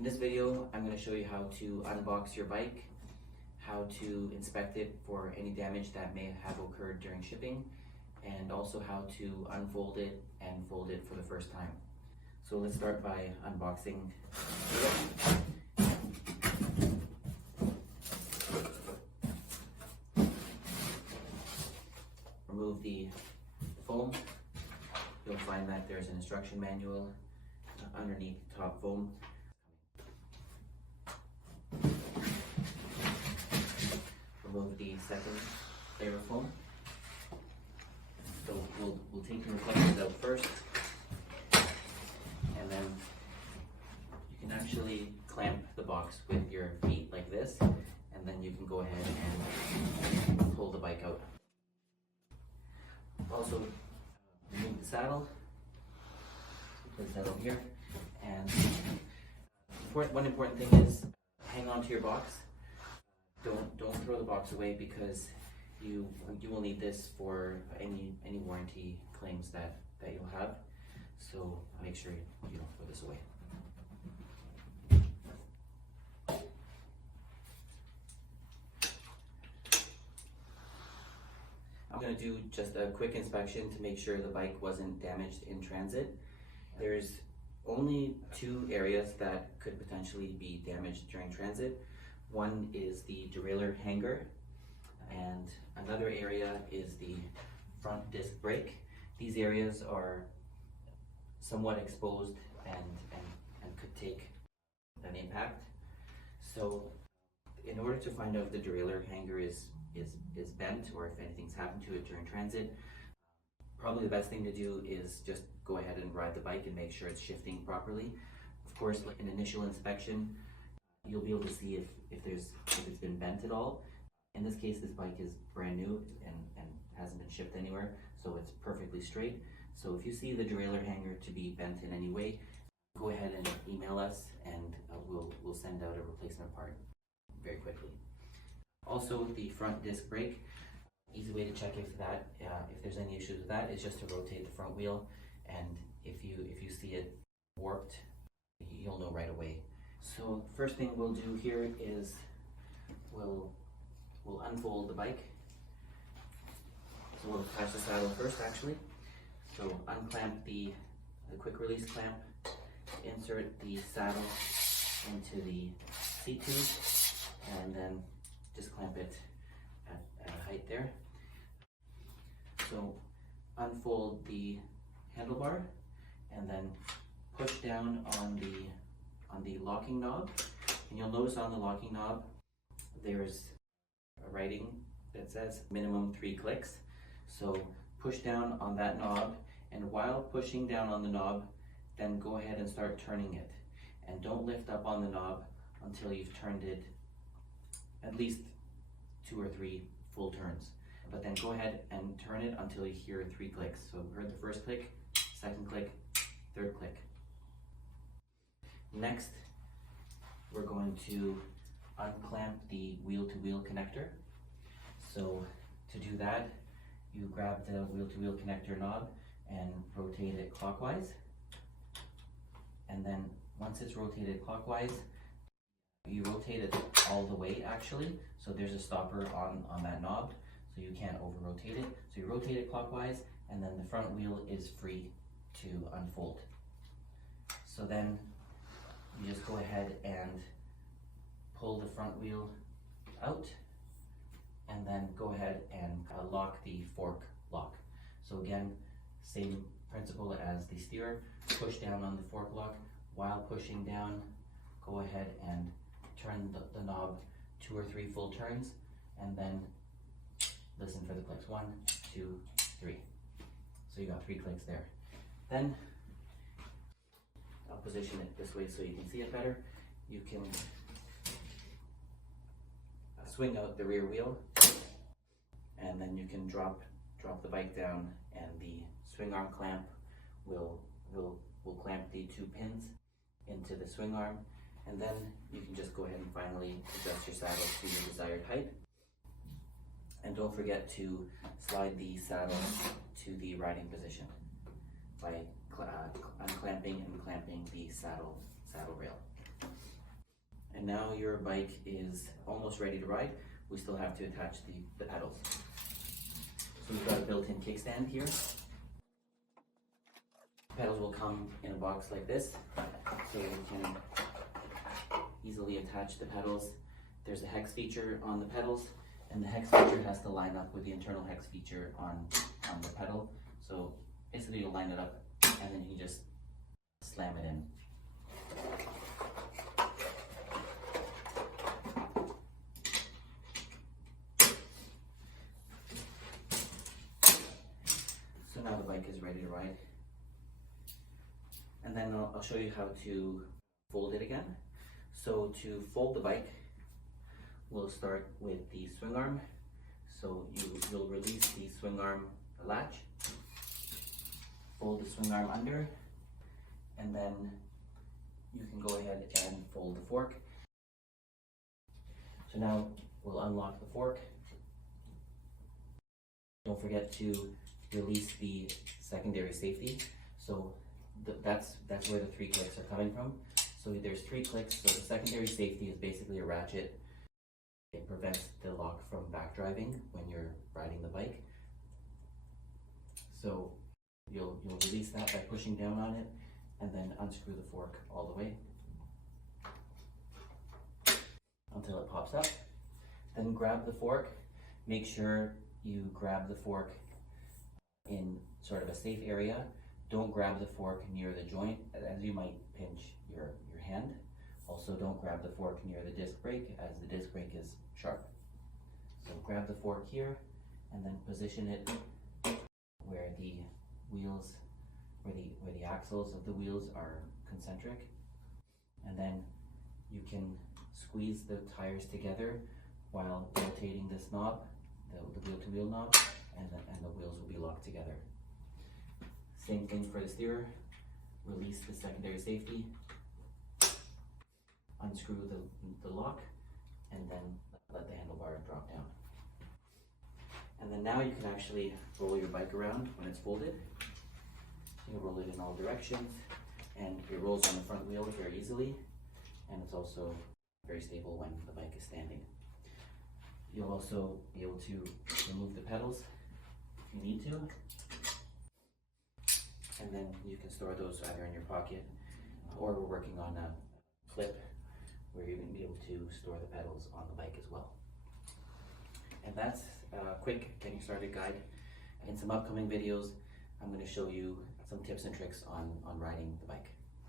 In this video, I'm going to show you how to unbox your bike, how to inspect it for any damage that may have occurred during shipping, and also how to unfold it and fold it for the first time. So let's start by unboxing it. Remove the foam. You'll find that there's an instruction manual underneath the top foam. Remove the second layer of foam. So we'll take the reflectors out first, and then you can actually clamp the box with your feet like this, and then you can go ahead and pull the bike out. Also, remove the saddle. Place that over here, and one important thing is hang on to your box. Don't throw the box away, because you will need this for any warranty claims that you'll have. So make sure you don't throw this away. I'm going to do just a quick inspection to make sure the bike wasn't damaged in transit. There's only two areas that could potentially be damaged during transit. One is the derailleur hanger, and another area is the front disc brake. These areas are somewhat exposed and could take an impact. So in order to find out if the derailleur hanger is bent, or if anything's happened to it during transit, probably the best thing to do is just go ahead and ride the bike and make sure it's shifting properly. Of course, like an initial inspection, you'll be able to see if it's been bent at all. In this case, this bike is brand new and hasn't been shipped anywhere, so it's perfectly straight. So if you see the derailleur hanger to be bent in any way, go ahead and email us, and we'll send out a replacement part very quickly. Also, the front disc brake. Easy way to check if there's any issues with that is just to rotate the front wheel, and if you see it warped, you'll know right away. So first thing we'll do here is we'll unfold the bike. So we'll attach the saddle first, actually. So unclamp the quick release clamp, insert the saddle into the seat tube, and then just clamp it at a height there. So unfold the handlebar, and then push down on the locking knob. And you'll notice on the locking knob there's a writing that says minimum 3 clicks. So push down on that knob, and while pushing down on the knob, then go ahead and start turning it. And don't lift up on the knob until you've turned it at least 2 or 3 full turns. But then go ahead and turn it until you hear 3 clicks. So we heard the first click, second click, third click. Next, we're going to unclamp the wheel-to-wheel connector. So to do that, you grab the wheel-to-wheel connector knob and rotate it clockwise. And then once it's rotated clockwise, you rotate it all the way, actually. So there's a stopper on that knob, so you can't over rotate it. So you rotate it clockwise, and then the front wheel is free to unfold. So then you just go ahead and pull the front wheel out, and then go ahead and lock the fork lock. So again, same principle as the steerer. Push down on the fork lock. While pushing down, go ahead and turn the knob 2 or 3 full turns, and then listen for the clicks. 1, 2, 3. So you got 3 clicks there. Then I'll position it this way so you can see it better. You can swing out the rear wheel, and then you can drop the bike down, and the swing arm clamp will clamp the 2 pins into the swing arm, and then you can just go ahead and finally adjust your saddle to your desired height. And don't forget to slide the saddle to the riding position by unclamping and clamping the saddle rail. And now your bike is almost ready to ride. We still have to attach the pedals. So we've got a built-in kickstand here. Pedals will come in a box like this, so we can easily attach the pedals. There's a hex feature on the pedals, and the hex feature has to line up with the internal hex feature on the pedal. So basically you'll line it up and then you can just slam it in. So now the bike is ready to ride. And then I'll show you how to fold it again. So to fold the bike, we'll start with the swing arm. So you'll release the swing arm latch, fold the swing arm under, and then you can go ahead and fold the fork. So now we'll unlock the fork. Don't forget to release the secondary safety. So that's where the 3 clicks are coming from. So there's 3 clicks. So the secondary safety is basically a ratchet. It prevents the lock from back driving when you're riding the bike. So you'll release that by pushing down on it and then unscrew the fork all the way until it pops up. Then grab the fork. Make sure you grab the fork in sort of a safe area. Don't grab the fork near the joint, as you might pinch your hand. Also, don't grab the fork near the disc brake, as the disc brake is sharp. So grab the fork here and then position it where the wheels, where the axles of the wheels are concentric. And then you can squeeze the tires together while rotating this knob, the wheel-to-wheel knob, and the wheels will be locked together. Same thing for the steerer. Release the secondary safety, unscrew the lock, and then let the handlebar drop down. And then now you can actually roll your bike around when it's folded. You can roll it in all directions, and it rolls on the front wheel very easily, and it's also very stable when the bike is standing. You'll also be able to remove the pedals if you need to, and then you can store those either in your pocket, or we're working on a clip where you're going to be able to store the pedals on the bike as well. And that's a quick getting started guide. In some upcoming videos, I'm going to show you some tips and tricks on riding the bike.